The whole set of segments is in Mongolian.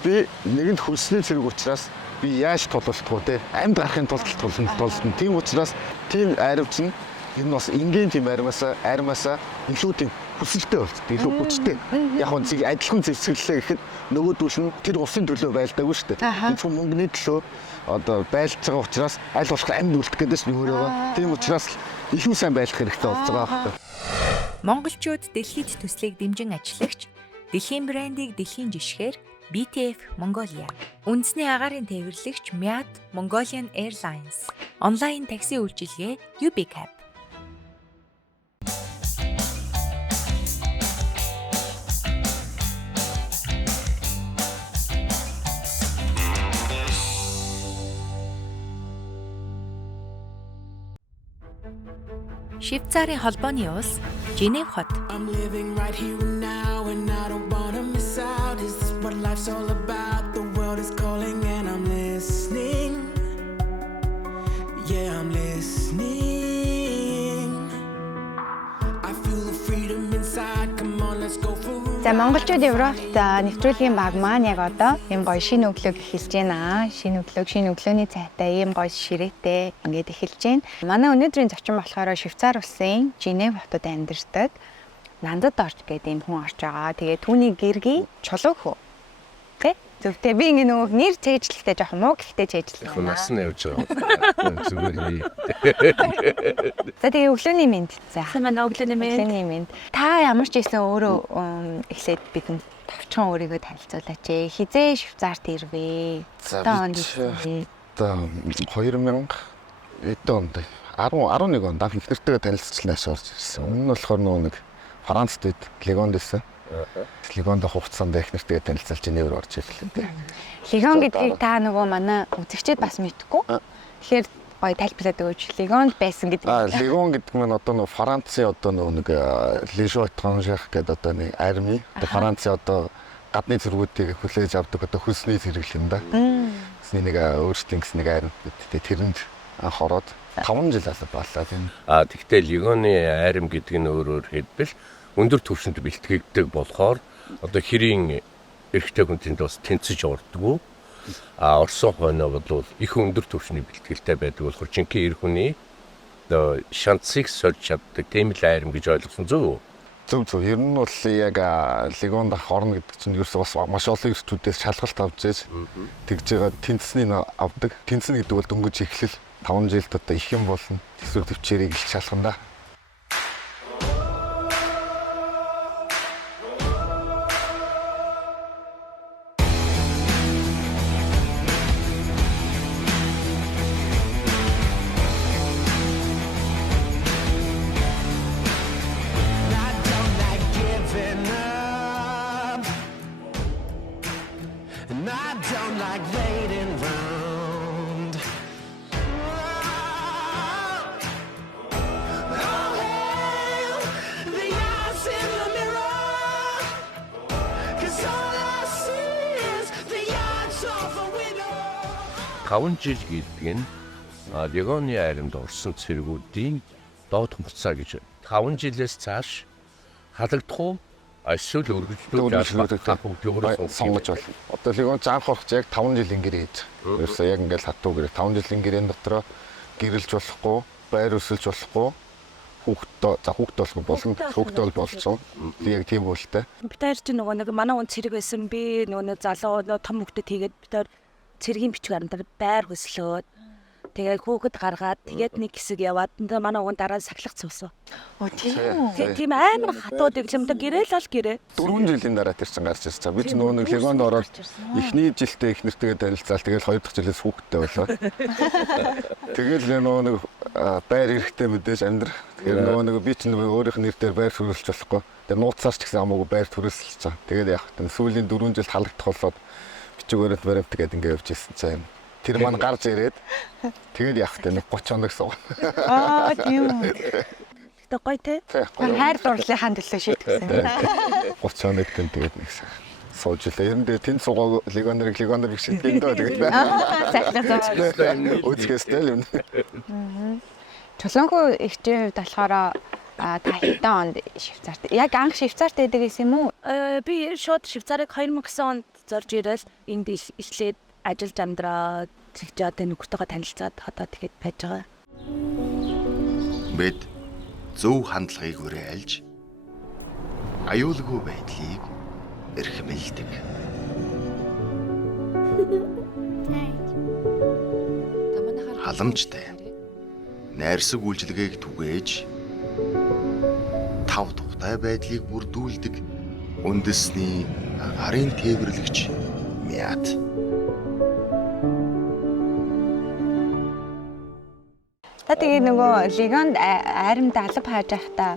Би нэгэнд хөлсний зэрэг учраас би яаж тулалдах вэ? Амьд гарахын тулд тулалдана. Тийм учраас тийм айрвч нь ер нь бас энгийн тийм аримасаа илүү тийм хүсэлтэй болчихдог. Илүү хүчтэй. Яг нь зэг адилхан зэвсгэлээ гэхэд нөгөөдүүл нь тэр усын төлөө байлдаагүй шүү дээ. Энэ хүн мөнгөний төлөө одоо байлж байгаа учраас аль болох амьд үлдэх гэдээс би өөрөө. Тийм учраас илүү сайн байлах хэрэгтэй болж байгаа байхгүй. Монголчууд дэлхийд төслийг дэмжин ажиллагч дэлхийн брендийг дэлхийн жишгээр BTF Mongolia, үндэсний агаарын тээвэрлэгч Myat Mongolian Airlines, онлайн такси үйлчилгээ UBCab. Швейцарын холбооны улс Женев хот. I'm living right here and now and I don't wanna miss out. Is this what life's all about? The world is calling and I'm listening. Yeah, I'm listening. I feel the freedom inside. Come on, let's go for a За монголчууд Европт нэвтрүүлгийн баг маань яг одоо ийм гоё шинэ өглөөг эхэлж байна. Шинэ өглөөний цайтай ийм гоё ширээтэй ингээд эхэлж байна. Манай өнөөдрийн зочин болохоор Швейцар улсын Женев хотод амьдардаг Нандад орж гэдэг ийм хүн орж байгаа. Тэгээ түүний гэргийн чулуу хөө. Тэ? Зөвхөн би ингэ нөгөө нэр цээжлэлтэй жоох муу гэхдээ цээжлэх. Хүн нас нь явж байгаа. Зүгээр би. За тэгээ өглөөний мэнд. За. Манай өглөөний мэнд. Та ямар ч ийсэн өөрөө эхлээд бидэнд товчхон өөрийгөө танилцуулаач. Хизээ Швейцарт ирвэ. Одоо 2000 эдэн онд 11 онд анх ихнэртэйгээ танилцчихлааш орж ирсэн. Өмнө нь болохоор нэг Францд Легонд байсан. Легонд хугацаанд ихнэртэйгээ танилцалж Женевээр орж ирлээ. Легон гэдгийг та нөгөө манай үзэгчид бас мэдгүй. Тэгэхээр гоё тайлбарлаад өгөөч. Легонд байсан гэдэг. Легон гэдэг нь одоо нөгөө Францын одоо нэг Légion étrangère гэдэг одоо нэг арми. Одоо Францын одоо гадны зэргүүдийг хүлээж авдаг одоо хөлсний зэрэг юм да. Тэсний нэг өөрсдийн гэсэн нэг арми. Тэрэнд анх ороод 5 жил боллоо тийм. Тэгвэл Легоны айрам гэдэг нь өөрөөр хэлбэл өндөр түвшинд бэлтгэгддэг болохоор одоо хэрийн эрэгтэй хүнтэнд бас тэнцэж урддаг. Орсон хойноо бол их өндөр түвшний бэлтгэлтэй байдаг болохоор жинхэнэ эр хүний одоо шансыг сольж чаддаг тийм л айрам гэж ойлгосон зөв. Зөв. Ер нь бол яг Легонд орно гэдэг чинь ерөөсөө бас маш олон эрсдүүдээс шалгалт авч ийж тэгж байгаа тэнцснийг авдаг. Тэнцэн гэдэг бол дөнгөж эхлэл 5 жилд одоо их юм болно. Тэсвэр төвчээрийг их шалгана да. and I don't like waiting round. Oh, hail the eyes in the mirror, 'cause all I see is the eyes of a widow. 5 жил гэдэг нь Легоны айрамд орсон цэргүүдийн доод хугацаа гэж 5 жилээс цааш халагдах уу? Эсвэл өргөжлөлт сонгож байна. Одоо Легон анх орох яг 5 жилийн гэрээ хийж. Ерөөсөө яг ингээл хатуу гэрээ 5 жилийн гэрээний дотроо гэрэлж болохгүй, байр өсөлж болохгүй, хүүхдтэй болно. Хүүхдтэй бол болсон. Яг тийм үйлтэй. Бид хоёр ч нөгөө нэг манай хүн цэрэг байсан. Би нөгөө залуу том хүүхдэд тэгээд бид хоёр цэргийн бичиг баримтаар байр хөслөөд тэгээд хүүхэд гаргаад тэгээд нэг хэсэг яваад манай хүн дараа сахилах цуусаа. Тийм амар хатууд юм да гэрэл ал гэрээ. 4 жилийн дараа тэр чинь гарч ирсэн. Би ч нөгөө нэг Легонд ороод эхний жилдээ их нэртэйгээ танилцаал тэгээд хоёр дахь жилээс хүүхэдтэй болоо. Тэгээд нөгөө нэг байр хэрэгтэй мэдээж амьдрах. Тэгээд нөгөө нэг би ч өөрийнх нь нэрээр байр төрүүлж болохгүй. Тэгээд нууцаар ч гэсэн хамаагүй байр төрүүлж байгаа. Тэгээд яг сүүлийн 4 жилд халагдах болоод бичгээрээ баримт тэгээд ингээд явж ирсэн цаа юм. Тэр маань гарч ирээд тэгээд явах тэ нэг 30 хоног сууна. Тийм. Тэ гоё те. Хайр дурлалын төлөө шийдсэн. 30 хоног тэгээд нэг сууж илээ. Ер нь тэнд суугаа Легонер шийдэх юм даа тэгээд. Үзгээстэй л юм. Чулуунхүү ихчийн хувьд болохоор та хэдэн онд Швейцарт яг анх Швейцарт байдаг гэсэн юм уу? Би шууд Швейцарыг 2009 онд зорж ирэл энд эхлээд ажиллаж амьдраа тэгж одоо нөхөртөөгөө танилцаад одоо тэгэхэд байж байгаа. Бид зөв хандлагыг уриалж аюулгүй байдлыг эрхэмлдэг. Халамжтай найрсаг үйлчилгээг түгээж тав тухтай байдлыг бүрдүүлдэг үндэсний агарын тээвэрлэгч Мят. Та тэгээ нөгөө легонд айрамд алба хааж байхдаа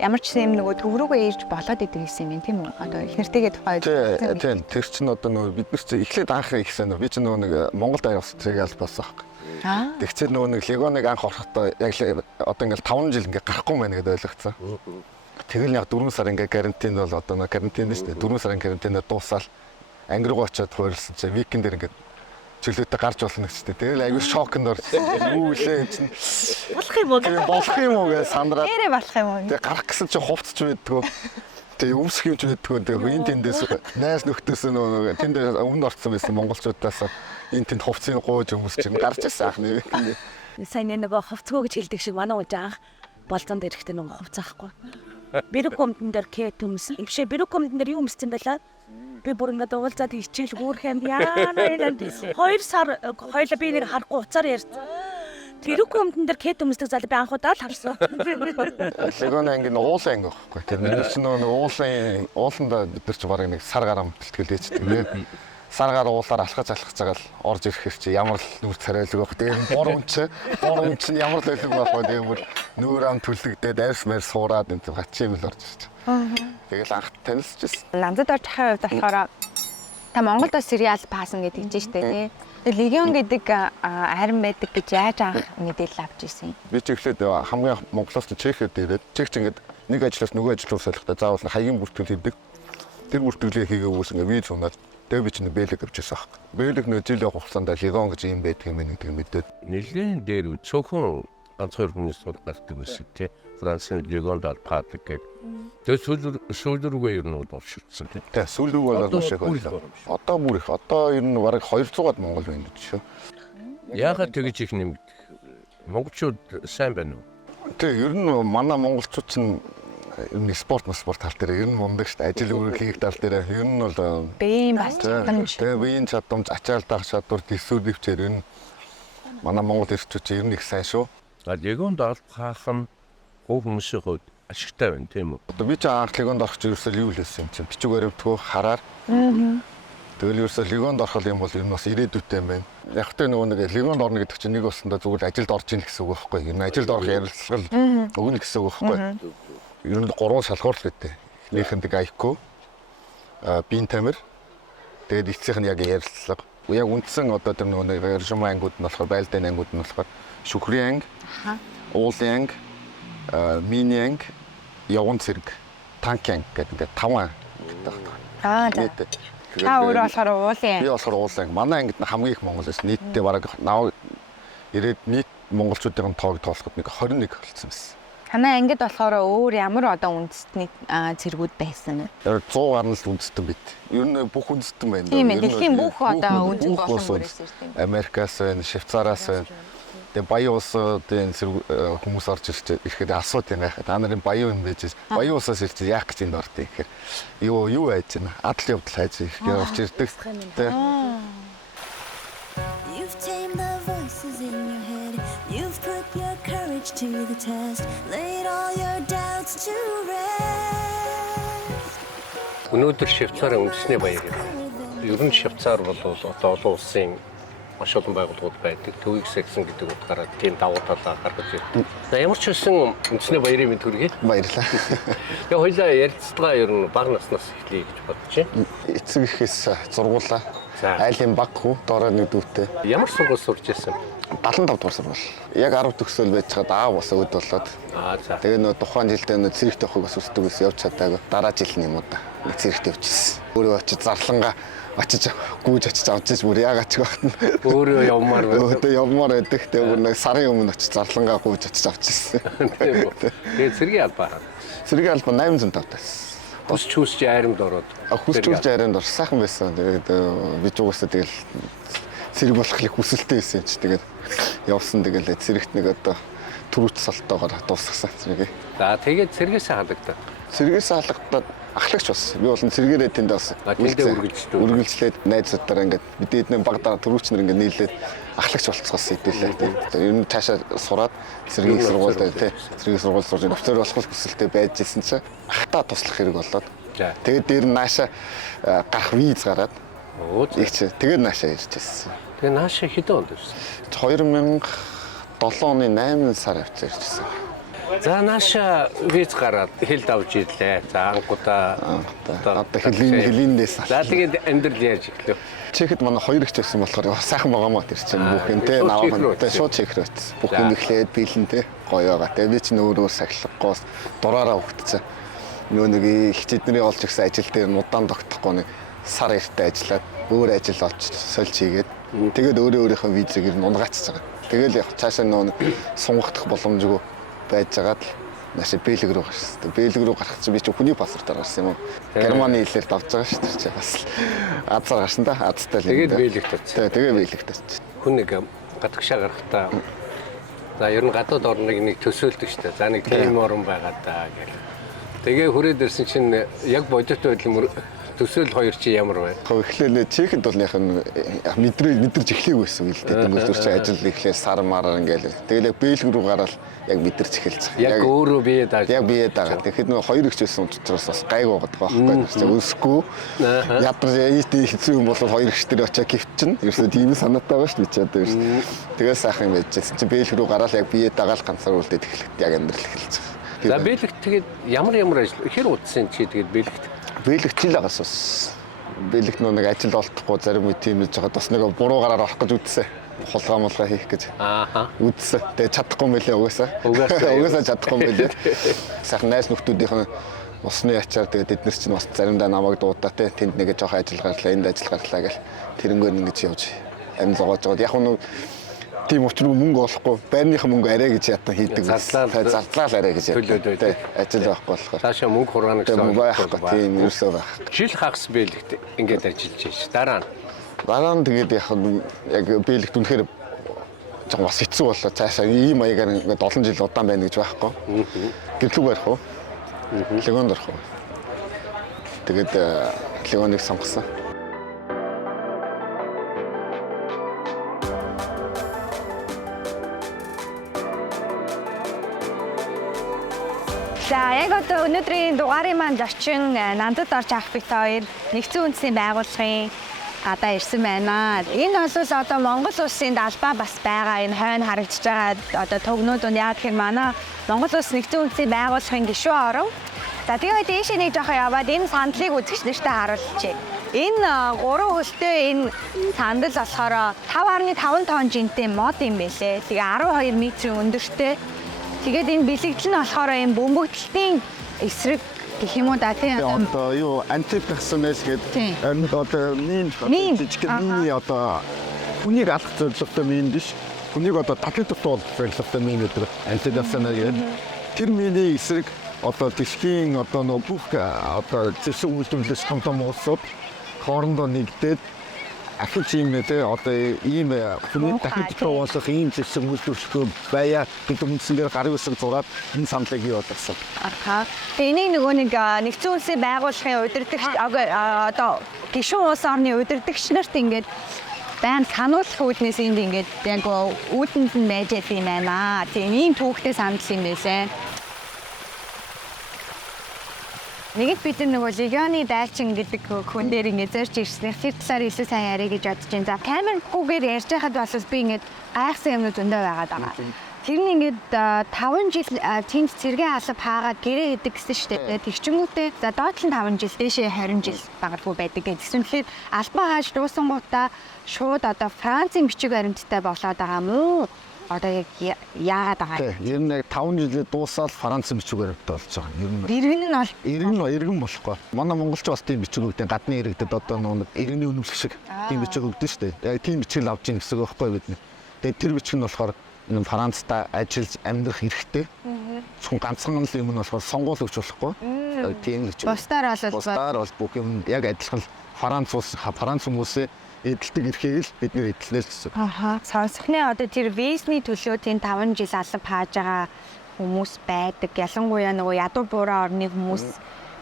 ямар ч юм нөгөө төв рүүгээ ирж болоод идэг гэсэн юм тийм үү? Одоо их нэртэйгээ тухай. Тийм. Тэр чинь одоо нөгөө бид нар чинь эхлээд анх ихсэн нөгөө би чинь нөгөө нэг Монголд аяас зэрэг албасан байхгүй. Тэгчээр нөгөө нэг легоныг анх орохдоо яг одоо ингээл 5 жил ингээ гарахгүй байна гэдээ ойлгоцсон. Тэгэл яг 4 сар ингээ карантин бол одоо нөгөө карантин шүү дээ. 4 сарын карантинаар дуусаад анги руу очиод хуурилсан чинь викендэр ингээ чөлөөтэй гарч болно гэжтэй. Тэгэл аягүй шокнд орсон. Юу лээ чинь. Болох юм уу? Болох юм уу гэж сандраад. Нэрээ болох юм уу? Тэгээ гарах гэсэн чинь хувцч байдгүй. Тэгээ өмсөх юм ч байдгүй. Тэгээ энэ тэндээс найс нөхдөс нөгөө тэнд өмнө орцсон байсан монголчуудаас энэ тэнд хувцсыг гууж өмсч чинь гарч ирсэн ахны. Сайн нөгөө хувцгөө гэж хэлдэг шиг манай ууж анх болзонд ирэхдээ нөгөө хувцаахгүй. Бэрэг комдон дээр кет өмс. Ившээ бэрэг комдон дээр юу өмссөн байлаа? Би бүр ингээд уулзаад хичээл гүүрх юм яа. 2 сар хоёлаа би нэг харахгүй уцаар ярьсан. Бэрэг комдон дээр кет өмсдөг залуу би анхудаа л харсан. Легон ангийн уулын анги байхгүй. Тэр чинь нөгөө ууланда бид нар ч бараг нэг сар гараа бэлтгэлээч. Тэгээд сар гараа уулаар алхаж байгаа л орж ирэх чи ямар л нүр царайлаг байх. Тэгээд бор хүн чинь ямар л байлг байх вэ? Тэгээд бүр нүур ам төлөгдөөд арьс мэр суураад энэ гачим л орж ирж байгаа. Тэгэл анх танилцчихсан. Ланзад орж ахын хувьд болохоор та Монголд сериал паасан гэдэг чинь штэ тий. Тэгээ легион гэдэг арим байдаг гэж яаж анх мэдээлэл авч ирсэн юм? Би ч ихлээд хамгийн Монголоос Чехэд ирээд Чех ч ингээд нэг ажлаас нөгөө ажил руу солихдоо заавал хаягийн бүртгэл хийдэг. Тэр бүртгэлээ хийгээ үүс ингээд виз унаад тэгээ би чинь бэлэг авчихсан аах. Бэлэг нөө жил явах хугацаанд легион гэж юм байдаг юм нэг мэдээд. Нэлээд дээр цөөхөн ганц хоёр хүний сууд гардаг байсан тий. Францын легонд алпаадаг гэдэг. Тэгээ сүүлрүүгээ ер нь болчихсон тий. Тэгээ сүүлрүүгээ бол шиг байлаа. Одоо бүр их. Одоо ер нь бараг 200-аад Монгол байна гэж шүү. Яагаад тэгэж их нэмэгдэх? Монголчууд сайн байна уу? Тэгээ ер нь манай монголчууд чинь ер нь спорт тал дээр ер нь мундаг шүү дээ. Ажил үүрэг хийх тал дээр ер нь бол Биеийн бас чадамж. Тэгээ биеийн чадамж, ачаал даах чадвар, төсвөр дэвчээр ер нь манай монгол эрчүүд чинь ер нь их сайн шүү. Легонд албаах нь хүмүүсийн хувьд ашигтай байна тийм үү? Одоо би ч анх легонд орох ч ерөөсөө юу л хэлсэн юм чинь. Бичиг баримтгүй хараар. Тэгэл ерөөсөө легонд орох юм бол ер нь бас ирээдүйтэй юм байна. Яг тэ нөгөө нэг легонд орно гэдэг чинь нэг усандаа зүгээр ажилд орж ийн гэсэн үг байхгүй. Ер нь ажилд орох ярилцлага өгнө гэсэн үг байхгүй. Ер нь 3 шалгуур л үүтэй. Эхнийхэнд айку, биеийн тамир, тэгээд эцсийнх нь яг ярилцлага. Яг үндсэн одоо тэр нөгөө режим ангууд нь болохоор байлдааны ангууд нь болохоор шүхрийн анги, уулын анги, мини анги, явган цэрэг, танк анги гэдэг 5 анги. Та өөрөө болохоор уулын. Би болохоор уулын. Манай ангид хамгийн их монгол байсан. Нийтдээ бараг ирээд нийт монголчуудын тоог тоолоход нэг 21 болсон байсан. Танай ангид болохоор өөр ямар одоо үндэстний цэргүүд байсан вэ? 100 гаруй л үндэстэн бит. Ер нь бүх үндэстэн байна. Тийм ээ. Дэлхийн бүх одоо үндэстэн болсон бүрээс тийм. Америкаас байна, Швейцараас байна. Тэгээ баян улсуудын хүмүүс орж ирэхэд асууд юм байхад та нарын баян юм байж баян улсаас ирж яах гэж энд ордгийг гэхээр юу байж байна? Адал явдал хайж ирэхээр орж ирдэг. You've tamed the voices in your head. You've put your courage to the test. Laid all your doubts to rest. Өнөөдөр Швейцарын үндэсний баяр юм. Ер нь Швейцар бол одоо олон улсын маш олон байгууллагууд байдаг. Төвийг сексэн гэдэг утгаараа тийм давуу талаа гаргаж ирдэг. Ямар ч үсэн үндэсний баярын мэд хүргэе. Баярлалаа. Тэгээ хоёлаа ярилцлага ер нь бага наснаас эхлэе гэж бодож байна. Эцэг ихээс зургуулаа. Айлын баг хүү доороо нэг дүүтэй. Ямар сургууль сурч ирсэн? 75 дугаар сургууль. Яг 10 төгсөөл байж чад аав бас өд болоод. За. Тэгээ нөө тухайн жилдээ нөө цэрэгт явахыг бас хүсдэг ус явж чадаагүй. Дараа жил нь юм уу да. Нэг цэрэгт явчихсан. Өөрөө очиж зарлангаа очиж гүйж очиж авчиж бүр яагаад ч багт. Өөрөө явмаар байна. Өөдөө явмаар байдаг. Тэгээ бүр нэг сарын өмнө очиж зарлангаа гүйж очиж авчихсан. Тэгээ цэргийн албаа. Цэргийн албаа 805 таас. Хүсч хүсч айрамд ороод. Хүсч хүсч ярианд ор сайхан байсан. Тэгээд би ч угаасаа тэгэл цэрэг болохыг хүсэлтэй байсан ч тэгээд явсан тэгэл цэрэгт нэг одоо төрүүч салтаагаар дуусгасан цэрэгээ. За тэгээд цэргээсээ халагдаа. Цэргээс халагдаад ахлагч болсон. Би бол цэргээрээ тэнд бас үргэлжлээд найзуудаараа ингээд бид эдний багтаа төрүүчнэр ингээд нийлээд ахлагч болцгоос хэдүүлээ. Ер нь цаашаа сураад цэргийн сургуульд тий цэргийн сургууль сурж офицер болох хүсэлтэй байж ирсэн чинь ахтаа туслах хэрэг болоод. Тэгээд дээр нь наашаа гарах виз гараад. Тэгээд наашаа ирж ирсэн. Тэгээд наашаа хэдэн онд ирсэн? 2007 оны 8 сар явж ирсэн. За наашаа виз гараад хэлд авч ирлээ. За ангуудаа одоо хэлиндээс. За тэгээд амьдрал яаж эхлэв? Чехэд манай хоёр ихч байсан болохоор сайхан байгаамаа тэр чинь бүх юм те наваатай шууд чекрөөт. Бүх юм эхлээд биелэн те гоё байгаа. Тэгээд би чинь өөрөө сахилгагоос дураараа өгдсөн. Нэг ихчэдний олж ирсэн ажил дээр удаан тогтохгүй нэг сар эртээ ажиллаад өөр ажил олж сольж хийгээд тэгээд өөрийнхөө визийг ер нь унгаачихж байгаа. Тэгэл яг цаашаа сунгагдах боломжгүй байж байгаад наашаа Бэлэг рүү гарсан. Бэлэг рүү гарах чинь би чинь хүний паспортоор гарсан юм уу? Германы хэлээр давж байгаа шүү дээ. Чи бас Азаар гарсан да. Азтай л. Тэгээд Бэлэгт очив. Тэгээд Бэлэгт очив. Хүн нэг гадагшаа гарахтаа за ер нь гадаад орныг нэг төсөөлдөг шүү дээ. За нэг тийм орн байгаа даа гэх. Тэгээ хүрээд ирсэн чинь яг бодит байдал төсөөл хоёр чи ямар вэ? Эхлээл Чехэд бол яг мэдэрч эхлэв байсан юм л дээ. Дөнгөж чи ажил эхлээл сар мараар ингээл. Тэгэл яг Бэлэг рүү гараад яг мэдэрч эхэлсэн. Яг өөрөө бие дааж. Яг бие дагаа. Тэгэхэд нөгөө хоёр ихч байсан учраас бас гайгүй байгаа байхгүй. Өсөхгүй. Ядар хэцүү юм бол хоёр ихч дээр очиа гівчин. Ерөөсөө тийм санаатай байгаа шүү дээ чи одоо ерөөс. Тэгээ сайхан юм байжсэн. Чи Бэлэг рүү гараад яг бие дагаал ганцаар үлдээд эхлэхэд яг амьдрал эхэлсэн. За Бэлэгт тэгээд ямар ажил хэр удсан чи тэгээд Бэлэгт? Бэлэгт жил агаас бас. Бэлэгт нэг ажил олдохгүй зарим үе тийм гэж байгаа. Бас нэг буруугаараа орох гэж үдсэн. Хулгай хийх гэж. Үдсэн. Тэгээ чадахгүй мөлий угаасаа. Угаасаа чадахгүй мөлий. Сайхан найз нөхдүүдийнх нь усны ачаар тэгээд эднэр чинь бас заримдаа намайг дуудаа те тэнд нэг жоохон ажил гарлаа, энд ажил гарлаа гэл тэрнгээр ингэж явж амь зогоож байгаа. Яг нь тийм учраас мөнгө олохгүй байрныхаа мөнгө арай гэж ятан хийдэг. Зардлаа арай гэж ятан. Ажил байхгүй болохоор. Цаашаа мөнгө хургаана гэсэн үг байхгүй. Тийм ерөөсөө байх. Жил хагас Бэлэгт ингээд ажиллаж байж. Дараа нь тэгээд яг Бэлэгт үнэхээр жоохон бас хэцүү боллоо. Цаашаа ийм маягаар ингээд 7 жил удаан байна гэж байхгүй. Гэрлүү барих уу? Легонд орох уу? Тэгээд легоныг сонгосон. За яг одоо өнөөдрийн дугаарын маань зочин Нандад орж авах бит хоёр нэгдсэн үндэсний байгууллагын гадаа ирсэн байна. Энэ бол одоо Монгол улсын далбаа бас байгаа. Энэ хойно харагдаж байгаа одоо тугнууд нь яг тэр манай Монгол улс нэгдсэн үндэсний байгууллагын гишүүн орон. За тэгээд дээшээ нэг жоохон яваад энэ сандлыг үзэгч нартай харуулчихъя. Энэ 3 хөлтэй энэ сандал болохоор 5.5 тонн жинтэй мод юм байлээ. Тэгээ 12 метрийн өндөртэй. Тэгээд энэ бэлэгдэл нь болохоор энэ бөмбөгдөлтийн эсрэг гэх юм уу да тийм. Одоо юу антиперсонал гэдэг одоо мин жижиг мин одоо хүнийг алах зорилготой мин биш. Хүнийг одоо татлын тутал зорилготой мин гэдэг антиперсонал гэдэг. Тэр миний эсрэг одоо дэлхийн одоо бүх одоо зэвсэг үйлдвэрлэлс том улсууд хоорондоо нэгдээд ахиж юм нэ одоо ийм хүний дахид тоолох ийм зэвсэг үйлдвэрлэлгүй байя гэдэг үндсээр гарын үсэг зураад энэ саналыг юу болгосон. Энийг нөгөө нэг нэгдсэн улсын байгууллагын удирдагч одоо гишүүн улс орны удирдагч нарт ингээд байн сануулах үүднээс энд ингээд яг үүдэнд нь байж байгаа юм байна. Тийм ийм түүхтэй санал юм байсан. Нэгд бид нөгөө легионы дайчин гэдэг хүн дээр ингээд зорж ирсэн. Тэр талаар илүү сайн яриа гэж бодож байна. За камер хүүгээр ярьж байхад бас би ингээд гайхсан юмнууд өндөө байгаад байгаа. Тэр нь ингээд 5 жил тэнд цэргийн алба хаагаад гэрээ идэг гэсэн шүү дээ. Тэгчингүүтээ за доотлон 5 жил дээшээ 20 жил багтгүй байдаг гэсэн. Тэгэхээр албаа хааж дуусангуудаа шууд одоо Францын бичиг баримттай болоод байгаа мó. Одоо яг яагаад байгаа юм? Ер нь 5 жилээ дуусаад Францын бичиг баримттай болж байгаа. Иргэн нь бол иргэн болохгүй. Манай монголч бас тийм бичиг өгдөө гадны иргэдэд одоо нэг иргэний үнэмшил шиг тийм бичиг өгдөө шүү дээ. Яг тийм бичиг авч ийн гэсэн үг байхгүй бид. Тэгээд тэр бичиг нь болохоор энэ Францтай ажиллаж амьдрах хэрэгтэй. Зөвхөн ганцхан л юм нь болохоор сонгуул өгч болохгүй. Тийм л ч. Бусдаар бол Бусдаар бол бүх юм яг адилхан Франц хүмүүсээ эдэлдэг эрхийг л бид нэр эдлээ л гэсэн. Аха. Сонсохны одоо тэр визний төлөө тийм 5 жил алба хааж байгаа хүмүүс байдаг. Ялангуяа нөгөө ядуу буурай орны хүмүүс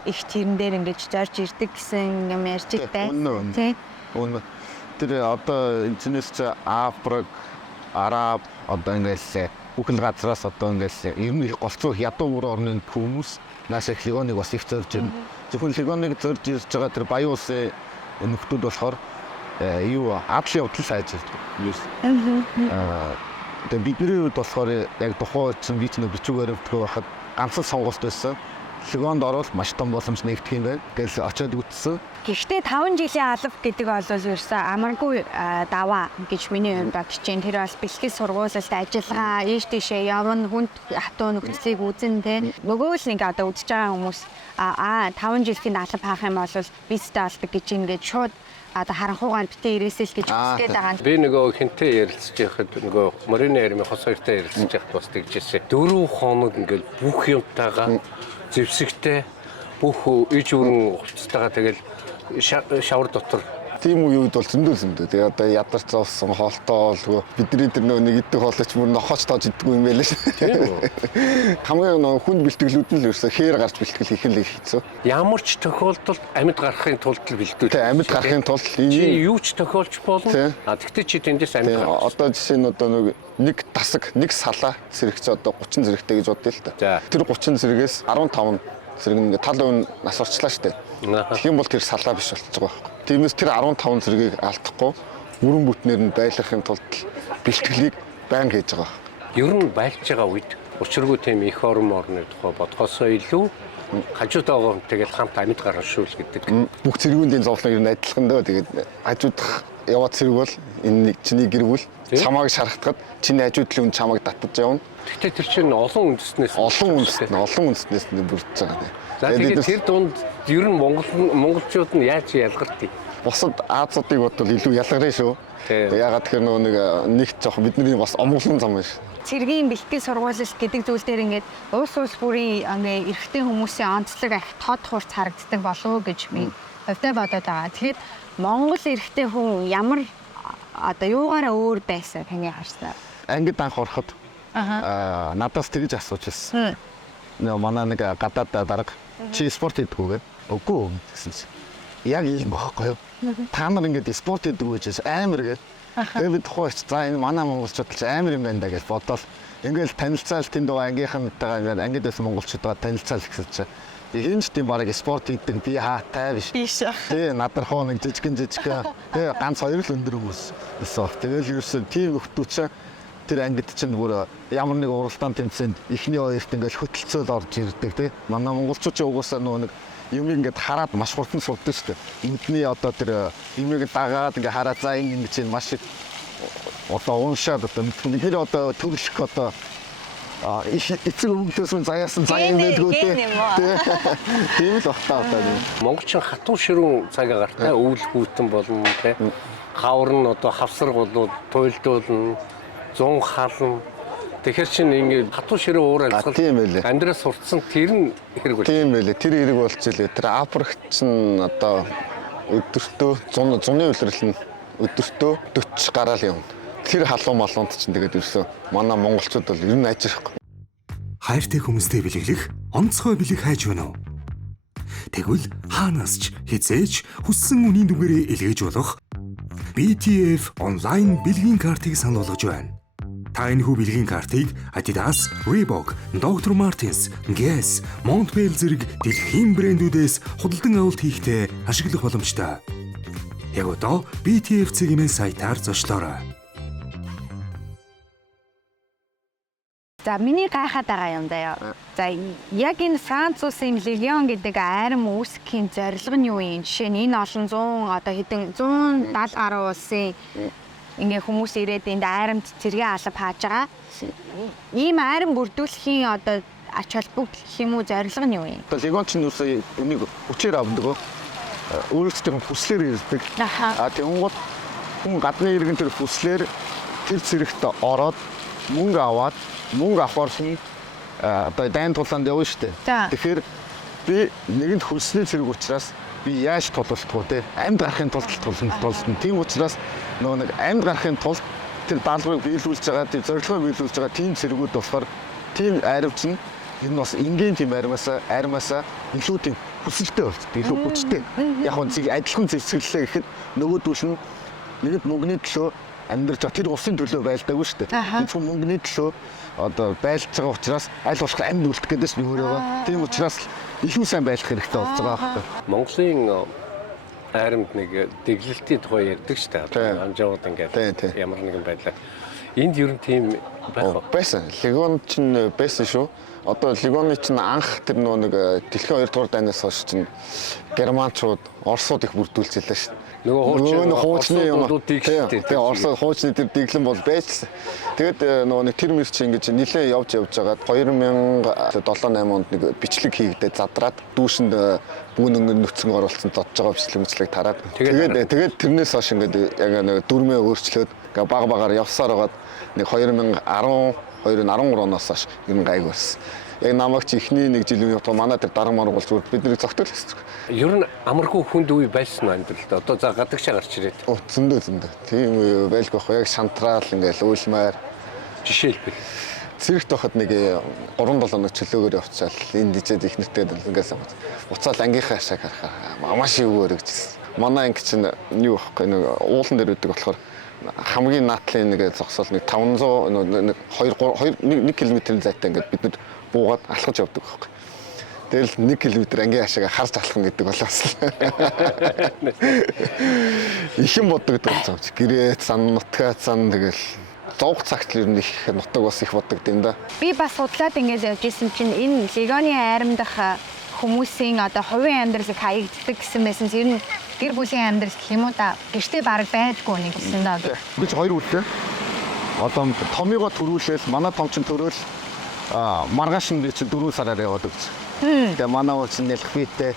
их тэрэн дээр ингэж зорж ирдэг гэсэн юм ярьж байгаа. Тийм. Үнэ. Тэр одоо интернет ч Африк, Араб одоо ингээл бүхэл газраас одоо ингээл ер нь голцоо ядуу буурай орны хүмүүс наашаа Легоныг бас их зорж байна. Зөвхөн Легоныг зорж ирж байгаа тэр баян улсын нөхдүүд болохоор юу адлын явдал сайжирдаг. Тэгээ бидний хувьд болохоор яг тухайн үеийн визний бичүүгээр өвтгөө байхад ганцхан сонголт байсан. Легонд орвол маш том боломж нэгдэх юм байна. Гэж очиод үзсэн. Гэхдээ 5 жилийн алба гэдэг бол ерөөсөө амаргүй даваа гэж миний хувьд бодож байна. Тэр бас бэлтгэл сургуулиуд ажиллагаа ийш тийшээ явна хүнд хатуу нөхцөлийг үзэн тэ. Нөгөө л нэг одоо үзэж байгаа хүмүүс 5 жилийн алба хаах юм бол визтэй болдог гэж ингэж шууд одоо харанхуугаар битээ ирээсэй л гэж хүсгээд байгаа. Би нөгөө хинтээ ярилцж байхад нөгөө Морины армийн хос хоёртой ярилцж байхад бас тэгжээсэ 4 хоног ингээл бүх юмтайгаа зэвсэгтэй бүх иж өрн хувцастайгаа тэгэл шавар дотор тийм үед бол зөндөө. Тэгээ одоо ядарч зовсон хоолтой болго бидний тэр нэг идэх хоолойч мөр нохооч тоож идэггүй юм байлаа шүү. Хамгийн хүнд бэлтгэлүүд нь л ерөөсө хээр гарч бэлтгэл их л хийцүү. Ямар ч тохиолдолд амьд гарахын тулд л бэлдүүл. Тэгээ амьд гарахын тулд юу ч тохиолж болно. Тэгтээ чи тэндээс амьд гарах. Одоо жишээ нь одоо нэг тасаг нэг салаа сэрэгч одоо 30 зэрэгтэй гэж бодъё л та. Тэр 30 зэрэгээс 15 зэрэг нэг тал үн нас орчлаа штэ. Тэгэх юм бол тэр салаа биш болчихж байгаа байхгүй. Тиймээс тэр 15 зэргийг алдахгүй бүрэн бүтнээр нь байлгахын тулд бэлтгэлийг байнга хийж байгаа. Ер нь байлж байгаа үед учиргүй тийм их орны тухай бодхосоо илүү хажуудаага тэгэл хамт амьд гаргах шүүл гэдэг. Бүх цэргүүндийн зовлон ер нь адилхан дөө. Тэгээд хажуудах яваад цэрэг бол энэ чиний гэргүүл чамааг шархтахад чиний хажуудлын хүн чамааг татаж явна. Гэхдээ тэр чинь олон үндэснээс нь бүрдэж байгаа. За тэгээд тэр дунд ер нь монголчууд нь яаж ялгартыг? Бусад Азиудыг бодвол илүү ялгарна шүү. Ягаад тэгэхээр нэг жоохон бидний бас омглон зам байна шүү. Цэргийн бэлтгэл сургуулилт гэдэг зүйл дээр ингээд улс бүрийн эрэгтэй хүмүүсийн онцлог их тод хурц харагддаг болов уу гэж би өвдөө бодоод байгаа. Тэгэхэд Монгол эрэгтэй хүн ямар одоо юугаараа өөр байсан таны харснаа? Ангид анх ороход надаас тэгж асууж ирсэн. Манай нэг гадаад дарга чи спорт хийдгүүгээ үгүй гэсэн чинь яг ийм байхгүй юу? Та нар ингээд спорт хийдэг гэж амар гээд тэгээд тухайч за энэ манай монголчууд ч амар юм байна да гэж бодоод ингээд танилцаал тэнд байгаа ангийнхантайгаа ингээд ангид байсан монголчуудаа танилцаал гэсэн чинь энэ ч тийм бараг спорт хийдэг би хаатай биш. Тий надар хоо нэг жижигэн тий ганц хоёр л өндөр хүмүүс өсөө. Тэгэл ерөөсөө тийм хөвтүүч тэр ангид чинь бүр ямар нэг уралдаан тэмцээнд эхний хоёрт ингээд хөтөлцөөл орж ирдэг тий. Манай монголчууд ч угаасаа нэг юм ингээд хараад маш хурдан сурдаг шүү дээ. Эндний одоо тэр юмыг дагаад ингээд хараа за ингэ чинь маш их одоо уншаад одоо нэгэр одоо төрөлх одоо эцэг өвгдөөс заяасан заяа байдгүй тий. Тийм л багтаа одоо. Монголчин хатуу ширүүн цагаа гартай өвөл хүүтэн болно тий. Хавар нь одоо хавсар болоод туйлдуулна, зун хална. Тэгэхээр чинь ингээд хатуу ширээ уур амьсгал амьдраас сурцсан тэр нь хэрэг бол. Тийм байлээ. Тэр хэрэг болж илээ. Тэр Африкт чинь одоо өдөртөө зуны улирал нь өдөртөө 40 гараал явна. Тэр халуун малуунд чинь тэгээд ерөөсөө манай монголчууд бол ер нь ажирахгүй. Хайртай хүмүүстэй бэлэглэх онцгой бэлэг хайж байна уу? Тэгвэл хаанаас ч хизээж хүссэн үнийн дүгээрээ илгээж болох BTF онлайн бэлгийн картыг санал болгож байна. Та энэхүү бэлгийн картыг Adidas, Reebok, Dr. Martens, Guess, Montbell зэрэг дэлхийн брэндүүдээс худалдан авалт хийхдээ ашиглах боломжтой. Яг одоо BTF-ийн сайтаар зочлоорой. За миний гайхаад байгаа юм даа. За яг энэ Франц улсын Легион гэдэг айрам үүсгэхийн зорилго нь юу юм? Жишээ нь энэ олон 100 одоо хэдэн 170 гаруй улсын ингээ хүмүүс ирээд энд айрамд цэргийн алба хааж байгаа. Ийм айрам бүрдүүлэхийн одоо ач холбогдол гэх юм уу зорилго нь юу юм? Одоо Легион ч нүсээ үнийг хүчээр авдаг. Өөрсдөө хүслээр ирдэг. Тэгвэл хүн гадны иргэн тэр хүслээр тэр цэрэгт ороод мөнгө аваад мөнгө авахар шин одоо дайн тулаанд явна шүү дээ. Тэгэхээр би нэгэнд хөлсний зэрэг учраас би яаж тулалдах вэ? Амьд гарахын тулд тулалдана. Тийм учраас нөгөө нэг амьд гарахын тулд тэр даалгаврыг биелүүлж байгаа, тэр зорилгоо биелүүлж байгаа тийм зэрэгүүд болохоор тийм айрвч нь энэ бас энгийн тийм армаасаа илүү тийм хүсэлтэй болчихдог, илүү хүчтэй. Яг нь адилхан зэвсгэлээ гэхэд нөгөө дүүш нь нэгэнд мөнгөний төлөө амьдарч байгаа тэр улсын төлөө байлдаагүй шүү дээ. Энэ хүн мөнгөний төлөө одоо байлж байгаа учраас аль болох амьд үлдэх гэдэг нь өөрөө. Тийм учраас илүү сайн байлах хэрэгтэй болж байгаа байхгүй. Монголын айрамд нэг дэглэлтийн тухай ярьдаг шүү дээ. Амжаад ингээд ямар нэгэн байдлаар энд ер нь тийм байх уу? Байсан. Легон ч байсан шүү. Одоо Легоны чинь анх тэр нэг дэлхийн 2 дугаар дайнаас хойш чинь германчууд Оросууд их бүрдүүлж илээ шүү. Нөгөө хуучны юм тэгээ Оросод хуучны тэр дэглэн бол байжсэн. Тэгээд нөгөө нэг тэр мэр чинь ингэж нилээ явж байгаад 2007-8 онд нэг бичлэг хийгдээд задраад дүүшинд бүүн нөцөн оролцсон додж байгаа бичлэг тараад тэгээд тэрнээс хойш ингээд яг нэг дүрмээ өөрчлөөд баг багаар явсаар байгаад нэг 2012-13 оноос хойш энэ гайг болсон. Яг намайг чи ихний нэг жилийн явтал манай тэр дарга марга бол зүгээр бидний зогтол хэсэг. Ер нь амаргүй хүнд үе байсан амьдралд. Одоо за гадагшаа гарч ирээд. Зөндөө. Тийм үе байлгүй бах. Яг шантраал ингээл уйлмаар жишээлбэл цэрэгт байхад нэг 3-7 хоног чөлөөгөр явцаал энд дижээд их нэртэй ингээс уцаал ангийнхаа хашааг харахаа маш өвөр гэжсэн. Манай анги чинь юу байхгүй нэг уулан дээр үүдэг болохоор хамгийн наатлын нэг зогсоол нэг 500 1 км-ийн зайтай ингээд бид нар буугаад алхаж явдаг байхгүй. Тэгэл 1 км ангийн хашаага харж алхах гэдэг болоос. Ихэн боддог гэдэг болцооч. Гэрээ цан, нутгаа цан тэгэл зовх цагт л их нутаг бас их боддог юм да. Би бас судлаад ингээд явж исэн чинь энэ Легоны айрамдах хүмүүсийн одоо хувийн амьдралыг хаягддаг гэсэн байсан. Ер нь гэр бүлийн амьдрал гэх юм уу да. Гэртээ бараг байдгүй нэг гэсэн даа. Би ч 2 үлдээ. Одоо томьёогоо төрүүлээл манай том ч төрөөл маргааш нь би чи 4 сараар яваад өгч. Тэгээ манай уу чинь нэлэх битэй.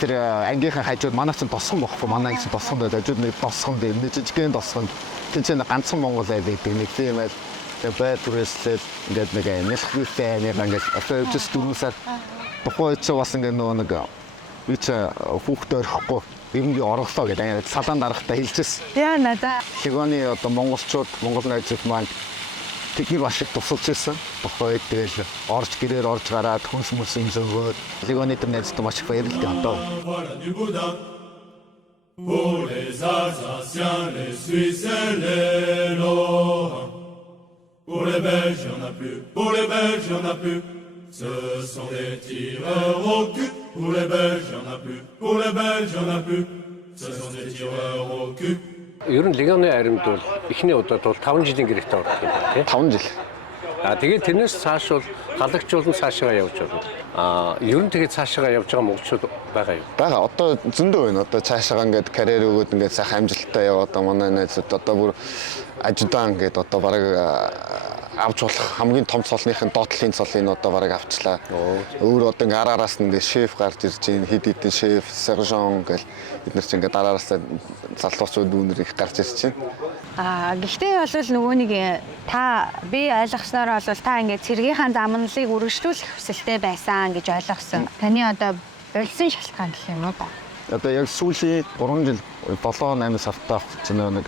Тэр ангийнхаа хажууд манай чинь тосгон бохгүй. Манай анги чинь тосгон байдаг. Хажууд нэг тосгон дээр нэг жижигхэн тосгон. Тин чинь ганцхан Монгол ай байдаг. Нэг тийм айл тэгээ байд түрээслээд ингээд нэг нэлэх битэй нэг ингээд автобус 4 сар. Тухайн ч бас ингээд нэг би чи хүүхдээ орохгүй. Ирэнгийн ороглоо гэдэг салаан дарахтаа хэлчихсэн. Яа надаа. Легоны одоо монголчууд, монгол найзууд маань тэдний маш их тусалж ирсэн. Тухайд тэгэл орж гэрээр орж гараад хүнс мөс юм зөнгөөд Легоны тэр найзтай маш их баярлалтай одоо. Pour les Alsaciens, les Suisses et les Lorrains. Pour les Belges, y'en a plus. Pour les Belges, y'en a plus. Ce sont des tireurs au cul. Pour les Belges, y'en a plus. Pour les Belges, y'en a plus. Ce sont des tireurs au cul. Ер нь Легоны айрамд бол эхний удаад бол 5 жилийн гэрээтэй ордог юм байна, тийм? 5 жил. Тэгээд тэрнээс цааш бол халагчулан цаашаа явж байна. Ер нь тэгээд цаашаа явж байгаа монголчууд байгаа юу? Бага одоо зөндөө байна. Одоо цаашаа ингээд карьер өгөөд ингээд сайхан амжилттай яваад манай найзууд одоо бүр ажудаан гэдэг одоо бараг авч болох хамгийн том цолныхын доотлын цолыг одоо бараг авчлаа. Өөр одоо ингээд араараас нь ингээд шеф гарч ирж байна. Хид хидэн шеф, сержон гэл бид нар чинь ингээд араараас залуучууд үүнэр их гарч ирж байна. Гэхдээ бол нөгөө нэг та би ойлгосноор бол та ингээд цэргийнхаа замналыг үргэлжлүүлэх хүсэлтэй байсан гэж ойлгосон. Таны одоо болсон шалтгаан гэх юм уу ба? Одоо яг сүүлийн 3 жил 7-8 сартаа чинь нэг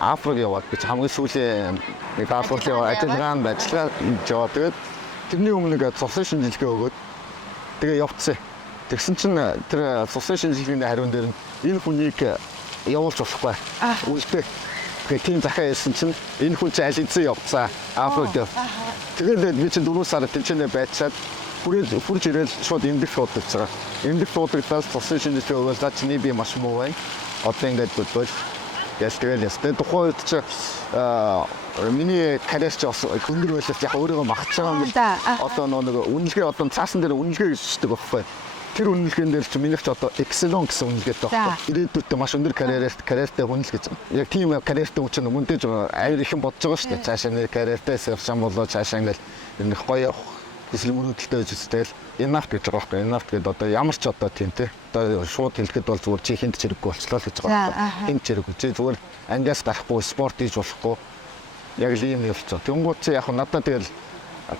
Африк яваад би хамгийн сүүлийн нэг Африкийн ажиллагаанд ажиллагаа яваад тэгээд тэрний өмнө нэг цусан шинжилгээ өгөөд тэгээ явцсан. Тэгсэн чинь тэр цусан шинжилгээний хариун дээр нь энэ хүнийг явуулж болохгүй. Үлдээ. Тэгээ тийм захаа хэлсэн чинь энэ хүн чинь аль эзэн явцсан Африкт. Тэгээд би чинь 4 сар тэнцэнэ байцаад хурж ирэл шууд эмдэх шууддаг цаа. Эмдэх шуудагдаас цусан шинжилгээ өгөөл за чиний би маш муу бай. Одоо ингээд бодвол ястгээл тухайд чи миний карьер ч бас хөндөр байлаас яг өөрийгөө магтж байгаа юм л одоо нэг үнэлгээ одоо цаасан дээр үнэлгээ гэждэг байхгүй. Тэр үнэлгээнд дээр чи минийх ч одоо excellent гэсэн үнэлгээтэй байхгүй. Ирээдүйд маш өндөр карьертай хүнэл гэж. Яг тийм карьертай хүн чинь мөндөж авир ихэн бодож байгаа шүү дээ. Цаашаа нэр карьертай сэршам болоо цаашаа ингээл нэг гоё эсвэл мөрөдөлтэй байж үзтэл enough гэж байгаа байхгүй. Enough гэдэг одоо ямар ч одоо тийм те. Одоо шууд хэлэхэд бол зүгээр чи хинт чирэггүй болчлоо л гэж байгаа байхгүй. Хинт чирэггүй чи зүгээр ангиас гарахгүй спорт хийж болохгүй. Яг л юм явцгаа. Тэнгууд чи яг надад тэгэл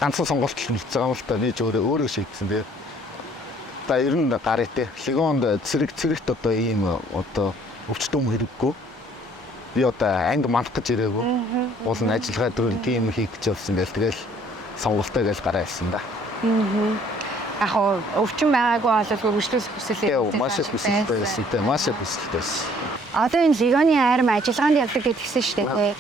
ганцхан сонголт хэлж байгаа юм л та. Би ч өөрөө шийдсэн. Тэгээ одоо ер нь гарыг те легонд цэрэгт одоо ийм одоо өвчтөм хэрэггүй. Би одоо анги мандах гэж ирээгүй. Уул нь ажиллагаа төрөл тийм хийх гэж болсон гэл тэгэл сонголтоо гэж гараа хэлсэн да. Яг өвчин байгаагүй болов хөгжлөх хүсэлээ. Маш их хүсэлтэй байсан те маш их хүсэлтэй байсан. Одоо энэ легоны арим ажиллагаанд явдаг гэдгийгсэн шүү дээ те.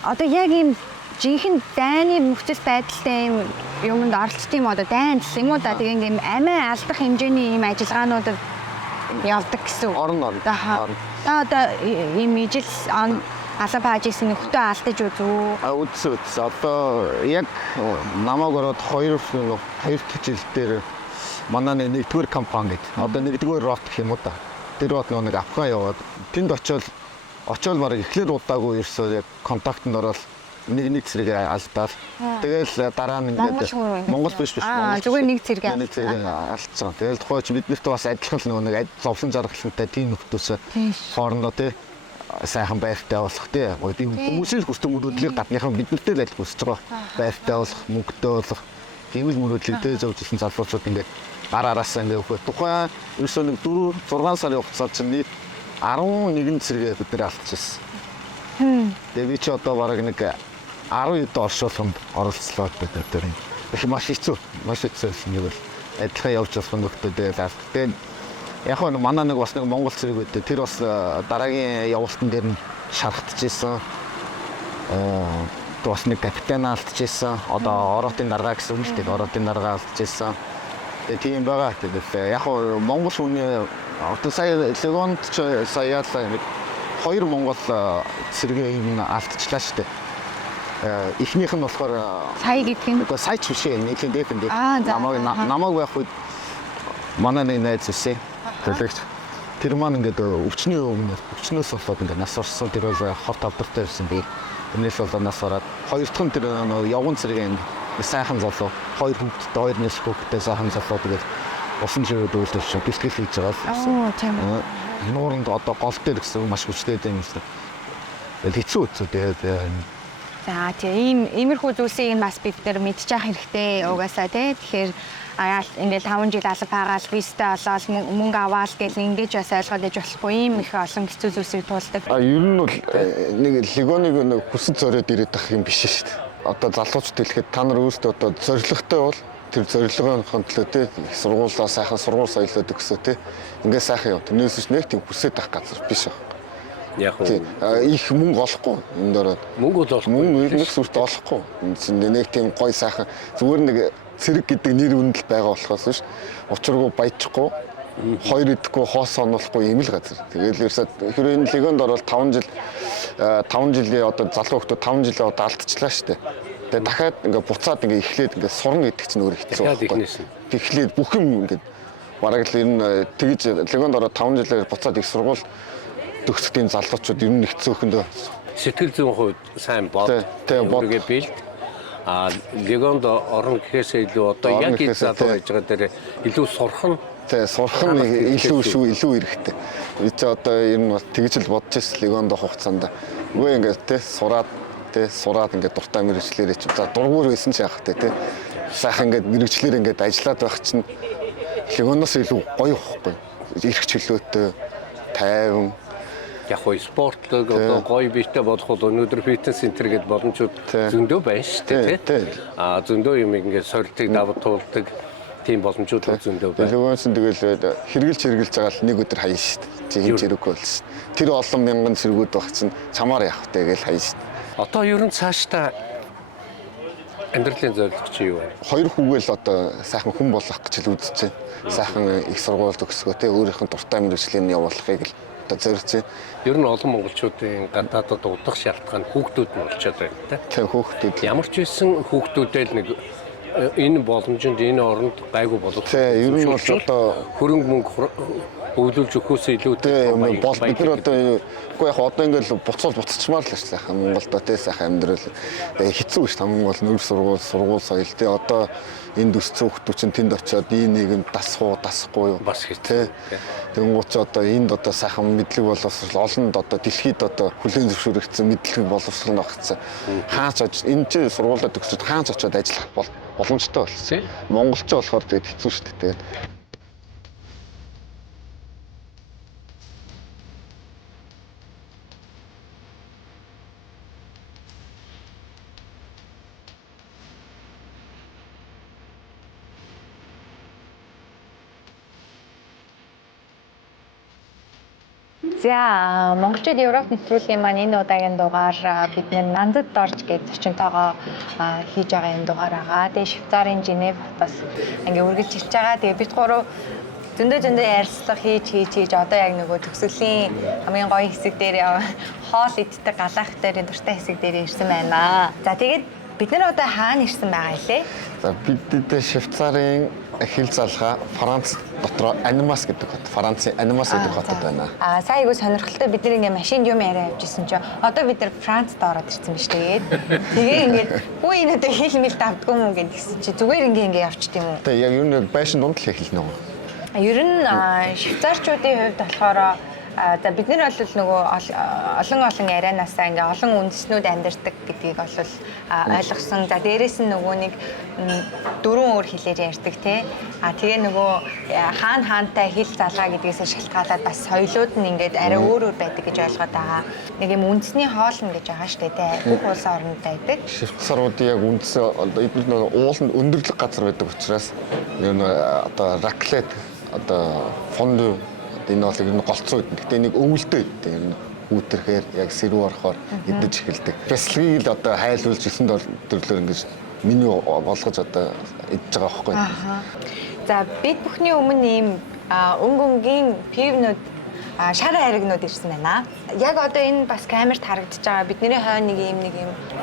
Одоо яг ийм жинхэнэ дайны нөхцөл байдалтай ийм юмд оролцсон юм одоо дайн гэсэн юм уу да. Тэгээ ийм амиа алдах хэмжээний ийм ажиллагаануудад явдаг гэсэн. Орно. Одоо ийм ижил алан паажсэн нөхдөө алдаж үзүү. Үдс. Одоо яг намайг ороод 2 дахь жил дээр манай нэгдүгээр компани гэдэг. Одоо нэгдүгээр рот гэх юм уу да. Тэр рот нэг Афган яваад тэнд очиод бараг эхлээд удаагүй ирсөө яг контактанд ороод нэг зэрэг алдаад тэгэл дараа нь ингээд Монгол биш зүгээр нэг зэрэг алдсан. Тэгэл тухайч бид нарт бас адилхан нэг зовлон жаргалтай тийм нөхдөөс хоорондоо тий сайхан байртай болох тий хүмүүсийн хүсдэг мөрөдлийг гадныхан бид нартэй л адил хүсэж байгаа. Байртай болох, мөнгөтэй болох, гэмэл мөрөдлийг дээ зовжсэн залуучууд ингээд гараараасаа ингээд өгөх. Тухайн ерөөсөө нэг 4-6 сарын хугацаанд чинь нийт 11 зэрэг бид нэр алдчихсан. Тэгээ би ч одоо бараг нэг 10 оршуулганд оролцлоо гэдэг дээр. Их маш хэцүү юм бол адилхан явж болох нөхдөдөө тэгээд яг нь манай нэг бас нэг Монгол зэрэг үүдээ тэр бас дараагийн явуултан дээр нь шархтажсэн. Бас нэг капитан алдчихсан. Одоо ороотын дарга гэсэн үг шүү дээ. Ороотын дарга алдчихсан. Тэгээ тийм байгаа. Тэгээд яг нь Монгол хүний одоо сая легонд сая 2 Монгол цэргийн юм алдчихлаа шүү дээ. Эхнийх нь болохоор сая гэдэг нь үгүй сая ч биш ээ. Нэг л дээхэн дээ. Намайг байх үед манай нэг найз үсэ. Төлөгч. Тэр маань ингээд өвчнөөс болоод ингээд нас орсон. Тэр бол хот авдартай байсан би. Тэрнээс болоод нас ороод хоёр дахь нь тэр явган цэргийн сайхан залуу. 2 хүүхэдтэй 2 нэс хүүхэдтэй сайхан залуу тэгээд усан живэд үйлдвэрч бэлтгэл хийж байгаа. Тийм үү. Нууранд одоо гол дээр гэсэн маш хүчтэй юм шүү. Тэгэл хэцүү үцүү тэгээд за тийм иймэрхүү зүйлсийг бас бид нар мэдчих хэрэгтэй угаасаа тий. Тэгэхээр ингээд 5 жил алга байгаа л визтэй олоод мөнгө аваад гэж ингэж бас ойлгоод иж болохгүй ийм их олон хэцүү зүйлсийг туулдаг. Ер нь бол нэг легоныг хүсэж зориод ирээд байх юм биш шүү дээ. Одоо залуучд хэлэхэд та нар өөрсдөө одоо зорилготой бол тэр зорилгын төлөө тий сургуулаа сайхан сургууль соёлоод өгсөө тий ингээд сайхан яв. Тэрнээс ч нэг тийм хүсэж байх газар биш байна. Яг их мөнгө олохгүй энэ дөрөд мөнгө нэг сүрт олохгүй нэг тийм гой сайхан зүгээр нэг цэрэг гэдэг нэр үндэл байгаа болохоос биш учиргүй баяжхгүй хоёр идэхгүй хоос онолохгүй юм л газар. Тэгэл ерөөсөд хэрвээ энэ легонд орвол 5 жилийн одоо залуу хүмүүс 5 жилийн одоо алдчихлаа шүү дээ. Тэгээ дахиад ингээ буцаад ингээ эхлээд ингээ сурна гэдэг чинь өөр хэцүү байхгүй. Эхлээд бүх юм ингээ бараг л ер нь тэгж легонд ороод 5 жилээр буцаад их сургууль төгсөх тийм залуучууд ер нь хэцүүхэндөө сэтгэл зүйн хувьд сайн бод тэгээд бэлд легонд орно гэхээсээ илүү одоо яг энэ залуу байж байгаа дээр илүү сурах нь илүү хэрэгтэй. Би ч одоо ер нь тэгж л бодож ирсэн легонд авах хугацаанд үгүй ингээд сураад ингээд дуртай мэргэжлэрээ чи за дургуур байсан ч яах вэ сайхан ингээд мэргэжлэр ингээд ажиллаад байх чинь легоноос илүү гоё ихгүй эрх чөлөөтэй тайван яг хөө спортлог одоо гоё биетэй болох бол өнөөдөр фитнес центр гэдэг боломжууд зөндөө байна шүү дээ зөндөө юм ингээд сорилтыг давж туулдаг тийм боломжууд зөндөө байна. Легоноос тэгэл хэрэгжилж байгаа л нэг өдөр хаяа шүү дээ. Чи хийж хэрэггүй болсон. Тэр олон мянган зэргүүд баг чинь чамаар явах те гэж хаяа шүү дээ. Одоо ер нь цаашдаа амьдралын зорилго чи юу вэ? 2 хүүгээл одоо сайхан хүн болох гэж л үзэж байна. Сайхан их сургууль төгсгөө те өөрийнх нь дуртай мэргэжлийн явуулахыг л одоо зорьж байна. Ер нь олон монголчуудын гадаадд удах шалтгаан хүүхдүүд нь болчиход байна те. Тийм хүүхдүүд. Ямар ч байсан хүүхдүүдэл нэг энэ боломжинд энэ оронд гайгүй болох. Тийм ер нь бол одоо хөрөнгө мөнгө өглүүлж өгөхөөс илүүтэй бол бид нар одоо үгүй яг одоо ингээл буцчмаар л сайхан Монголдо тий сайхан амьдрал хэцүү ш таман бол нөр сургууль соёл тий одоо энд өссөн хүмүүс чинь тэнд очиод ийм нийгэм дасахгүй юу бас тий тэнгуут ч одоо энд одоо сайхан мэдлэг боловсрол олонд одоо дэлхийд одоо хүлээн зөвшөөрөгдсөн мэдлэг боловсрол багцсан хаач энэ чинь сургуулиуд төгсөд хаач очиод ажиллах боломжтой болсон. Монголч болохоор тэгээд хэцүү ш тий. За монголчууд Европ нэвтрүүлгийн маань энэ удаагийн дугаар бид Нандад орж гэж зочинтойгоо хийж байгаа энэ дугаар байгаа. Тэгээ Швейцарын Женев хотоос ингээ үргэлж ирж байгаа. Тэгээ бид гурав зөндөө ярилцлага хийж одоо яг нөгөө төгсгөлийн хамгийн гоё хэсэг дээр хоол иддэг галаах дээр дуртай хэсэг дээр ирсэн байна. За тэгээд бид нар одоо хаана ирсэн байгаа илээ? За бид Швейцарын хил залгаа Франц дотор Анимас гэдэг хот. Францын Анимас гэдэг хотод байна. Сая айгу сонирхолтой бид нар ингээ машинд юм яриа явж исэн чинь одоо бид нар Францд ороод ирсэн биз тэгээд. Тэгээ ингээд хүү энэ одоо хэл мэл давдгүй юм гэн гэсэн чи зүгээр ингээ явчихд юм уу? Тэгээ яг юу нэг байшин дунд л хэлнэ үү? Ер нь швейцарчуудын хувьд болохоор за бид нар бол нөгөө олон ярианаасаа ингээ олон үндэснүүд амьдардаг гэдгийг бол ойлгосон. За дээрэс нь нөгөө нэг 4 өөр хэлээр ярьдаг тий. Тэгээ нөгөө хаантай хэл залгаа гэдгээс шалтгаалаад бас соёлууд нь ингээд арай өөр байдаг гэж ойлгоод байгаа. Нэг юм үндэсний хоолн гэж байгаа штэ тий. Бүх улс орнод байдаг. Швейцаруудын яг үндсэн одоо эдгээр нөгөө ууланд өндөрлөг газар байдаг учраас нэг одоо раклет одоо фондо энэ бол нэг голцоо үүд. Гэтэ нэг өвөлдөө үүд. Энэ үүтрэхээр яг сэрүү орохоор идэж эхэлдэг. Бясалгыг л одоо хайлуулж 9 төрлөөр ингэж меню болгож одоо идэж байгаа байхгүй. За бид бүхний өмнө ийм өнгөнгийн пивнүүд шар хайрагнууд ирсэн байна. Яг одоо энэ бас камерт харагдаж байгаа бидний хойно нэг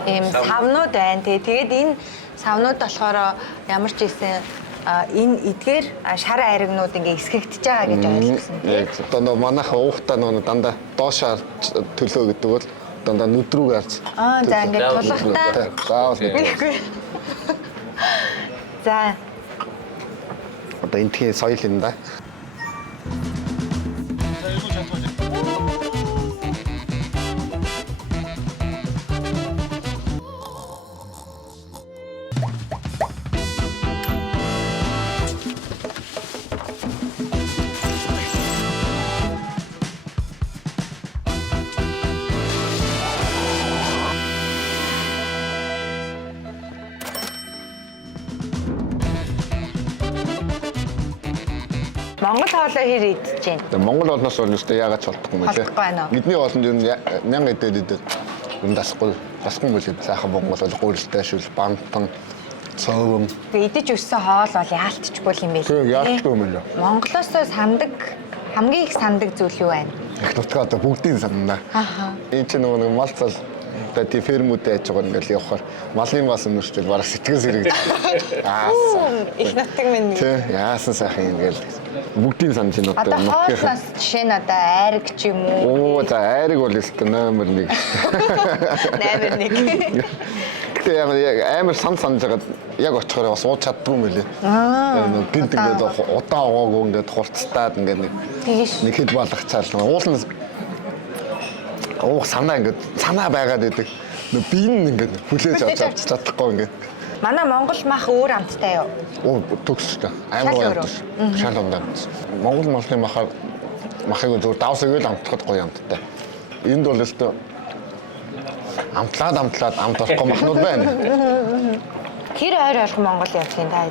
ийм савнууд байна. Тэгээд энэ савнууд болохоор ямар ч ийсэн энэ эдгээр шар айрагнууд ингээ эсгэгдэж байгаа гэж ойлгосон тийм. Одоо манайха уухтаа нөгөө дандаа доошоо төлөө гэдэг бол дандаа нүд рүү гарч. За ингээ тулахтаа. Заавал нэг. За. Одоо энтхийн соёл юм да. Монгол хоолоо хэр идэж байна? Монгол олноос бол өстэй яагаад ч болдохгүй юм лээ. Бидний олонд юм 1000 эдэд юм дасахгүй мөлий. Сайхан Монгол бол гуйлтай шүл, бантан, цөөвөн. Идэж өссөн хоол бол яалтчгүй юм байл. Тийм яалтчгүй юм лээ. Монголоос хамгийн их сандаг зүйл юу байна? Их нутгаа одоо бүгдийн санана. Энэ чинь нөгөө мал цал одоо тий фермүүдээ яаж байгаа ингээл явахаар малын бас өнөрчл бараг сэтгэл сэрэгдэж. Их нутаг минь. Тий яасан сайхан ингээл бүгдийн санаж энэ одоо хоолноос жишээ нь одоо айраг ч юм уу. За айраг бол өстой номер 1. Номер 1. Гэтэ яг амар санаж байгаа яг очихоор бас ууж чаддгүй юм лээ. Гинт ингээд удаан уугаагүй ингээд хурцтаад ингээд нэг хэд балгацаал уулын санаа ингээд санаа байгаад байдаг. Би нь ингээд хүлээж авч чадахгүй ингээд. Манай Монгол мах өөр амттай юу? Төгстэй. Амар гоё. Шал ундаа. Монгол малын махыг зөв давсаг л амтлахад гоё амттай. Энд бол өстө амтлаад амт болохгүй махнууд байна. Тэр ойр Монгол явчихын та.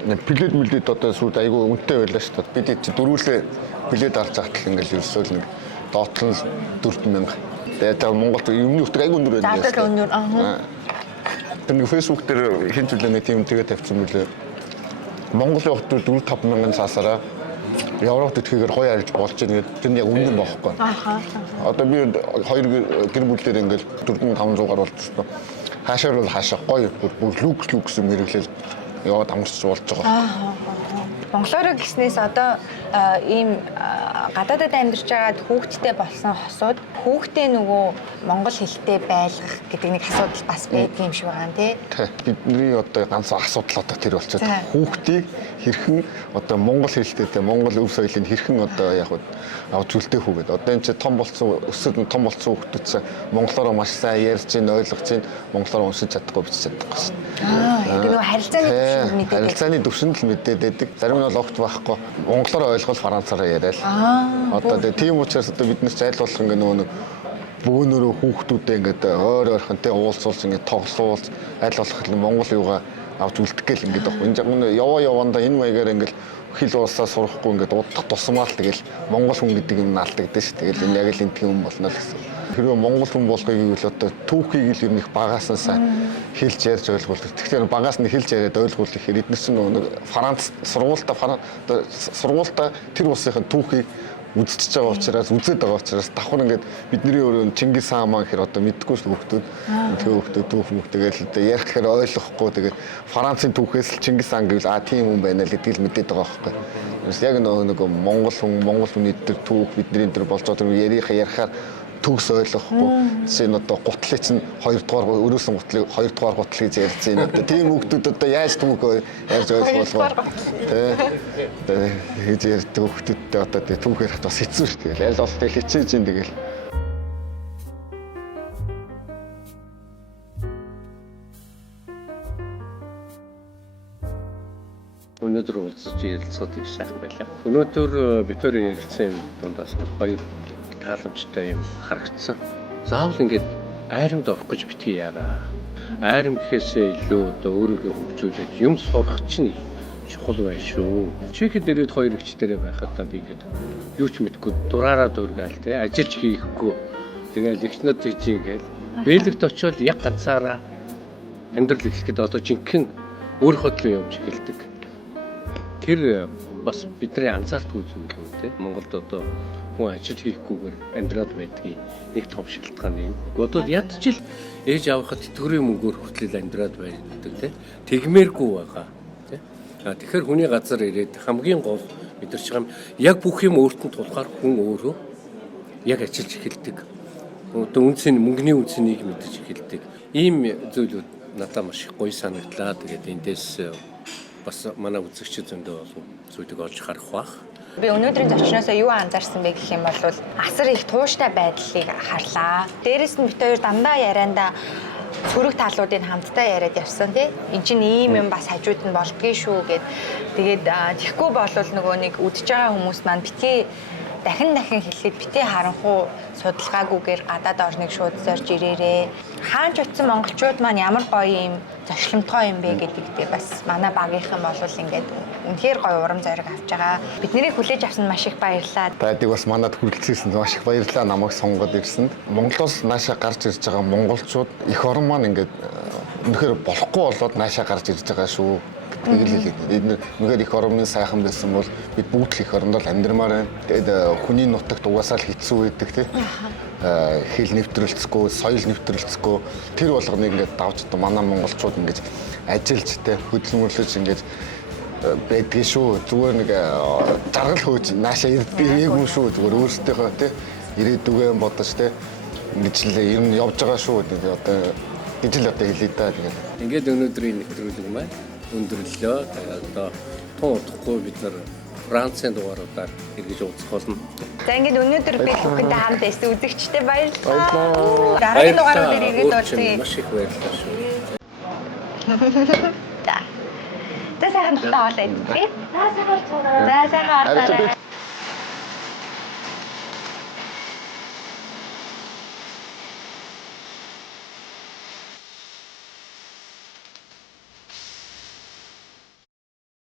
Гэхдээ яг нэг билет одоо сууд айгүй үнэтэй байлаа шүү дээ. Бид чи дөрвөлээ билет авч захтал ингээл ерөөсөө нэг доотлол 4000. Тэгээд Монголд юмны утга айгүй өндөр байна. Даатал өндөр. Тэр Facebook дээр хин зүйлээ тийм тэгээд тавьсан мөлөө. Монголын хотод 4-5 цаасаараа Европт итгэхээр гоё арилж болж байгаа гэдэг тэр яг үнэн бохоггүй. Одоо би 2 гэр бүлээр ингээл 400-500 гаруй болчихсон. Хаашаар бол хаашаа гоё бүр люкс юм хэрэглэл яваад амарч болж байгаа. Монголоор гиснээс одоо ийм гадаадад амьдарч байгаад хүүхдтэй болсон хосууд хүүхдээ нөгөө монгол хэлтэй байлгах гэдэг нэг асуудал бас байдаг юм шиг байгаа нэ. Бидний одоо ганц асуудал одоо тэр болчиход хүүхдийг хэрхэн одоо монгол хэлтэй монгол өв соёлыг хэрхэн одоо яг авч үлдээх үү гэдэг. Одоо энэ чи том болсон өсөд том болсон хүүхдүүд монголоор маш сайн ярьж ийн ойлгож ийн монголоор уншиж чадахгүй бичиж чадахгүй шин. Яг нөгөө харилцааны төвшөнд л мэдээд байдаг. Зарим нь бол огт байхгүй. Монголоор ойлгол францаараа яриад. Одоо тийм учраас одоо бид нар ч айл болох ингээ нөгөө бөөнөрөө хүүхдүүдээ ингээд ойр ойрхон тэ уулзуулж ингээд тоглуулж айл болох л монгол юугаа авч үлдэх гээл ингээд байхгүй. Энэ жагмын явандаа энэ маягаар ингээд хэл уусаа сурахгүй ингээд удах тусмаал тэгэл монгол хүн гэдэг юм наалдагдсан ш. Тэгэл энэ яг л энэ юм болно л гэсэн. Хэрвээ монгол хүн болгоё гэвэл одоо түүхийг л ер нь их багаасаа хэлж ярьж ойлгуулдаг. Тэгэхээр багаас нь хэлж яриад ойлгуулах хэрэг эдгээр чинь нэг Франц сургуультаа тэр улсынхын түүхийг үзчихэж байгаа учраас үзээд байгаа учраас давхар ингээд бидний өөрөө Чингис хаан маань хэр одоо мэдгүй шүү хүүхдүүд түүх мөхтэйгээл одоо ярих гэхээр ойлгохгүй тэгээд Францын түүхээс л Чингис хаан гэвэл тийм хүн байна л гэдгийг л мэдээд байгаа байхгүй. Яг нэг монгол хүний тэр түүх бидний тэр болж байгаа тэр ярихаар төгс ойлгохгүй. Жишээ нь одоо гутлыг чинь 2 дугаар өрөөсөн гутлыг 2 дугаар гутлыг ярьж байна. Одоо тийм хүүхдүүд одоо яаж түүх ярьж ойлгуулгаа. Тэ хийж ярьдаг хүүхдүүдтэй одоо түүх ярих бас хэцүү шүү дээ. Аль бол тэг хичээж ин тэгэл. Өнөөдөр уулзч ярилцаад их сайхан байлаа. Өнөөдөр битүүрийн ярилцсан дундаас хоёр тааламжтай юм харагдсан. Заавал ингэж айрамд орох гэж битгий яараа. Айрам гэхээсээ илүү одоо өөрийгөө хөгжүүлээд юм сурах чинь чухал байх шүү. Чихэд ирээд хоёр ихчдэрээ байхад та би гээд юу ч мэдгүй дураараа дургаал те ажиллаж хийхгүй. Тэгэл ихнүүд тийж гээл бэлэгт очивол яг ганцаараа амьдрал эхлэхэд одоо жинхэнэ өөрийнхөө төлөө явж эхэлдэг. Тэр бас бидний анзаардгүй зүйл үү те. Монголд одоо хүн ажил хийхгүйгээр амьдраад байдгийг нэг том шалтгаан юм. Одоо ядчил ээж авахад тэтгэврийн мөнгөөр хүртэл амьдраад байдаг те. Тэгмээргүй байгаа те. Тэгэхээр хүний газар ирээд хамгийн гол мэдэрч байгаа юм яг бүх юм өөртөө тулахаар хүн өөрөө яг ажиллаж эхэлдэг. Одоо үнцний мөнгөний үнцнийг мэдэрч эхэлдэг. Ийм зүйлүүд надад маш их гоё санагдлаа. Тэгээд эндээс бас манай үзэгчид зөндөө олон зүйлийг олж харах бах. Би өнөөдрийн зочноосоо юу анзаарсан бэ гэх юм бол асар их тууштай байдлыг харлаа. Дээрээс нь бит хоёр дандаа ярианда сөрөг талуудыг хамтдаа яриад явсан тий. Энд чинь ийм юм бас хажууд нь болдгий шүү гэд. Тэгээд тэгхгүй болвол нөгөө нэг үдж байгаа хүмүүс маань битгий дахин хэлэхэд битээ харанхуу судалгаагүйгээр гадаад орныг шууд зорж ирээрээ. Хаан ч утсан монголчууд маань ямар гоё юм зочломтгой юм бэ гэдэгтээ бас манай багийнхан болвол ингээд үнэхээр гоё урам зориг авч байгаа. Биднийг хүлээж авсан маш их баярлалаа. Таадаг бас манад хүрэлцсэн маш их баярлалаа намайг сонгоод ирсэнд. Монголоос наашаа гарч ирж байгаа монголчууд их орон маань ингээд үнэхээр болохгүй болоод наашаа гарч ирж байгаа шүү. Үнэхээр их орны сайхан байсан бол бид бүгд л их орондоо амьдрмаар байна. Тэгээд хүний нутагт угаасаа л хэцүү байдаг тий. Хэл нэвтрэлцэхгүй, соёл нэвтрэлцэхгүй тэр болгоныг ингээд давж одоо манай монголчууд ингээд ажиллаж тий хөдөлмөрлөж ингээд байдгийг шүү. Зүгээр нэг жаргал хөөж наашаа ирээгүй шүү. Зүгээр өөрсдийнхөө тий ирээдүгөө бодож тий ингэж л ер нь явж байгаа шүү. Тэгээд одоо гэж л одоо хэлээ да. Тэгээд ингээд өнөөдрийн нэвтрүүлэг маань өндөрлөө. Тэгээд одоо тун удахгүй бид нар Францын дугааруудаар эргэж уулзах болно. За ингээд өнөөдөр би бүхэндээ хамт байсан үзэгчтэй баярлалаа. Дараагийн дугаарууд эргээд уулзъя. Маш их баярлалаа шүү. За сайхан тултаа болоо. За сайхан. За сайхан.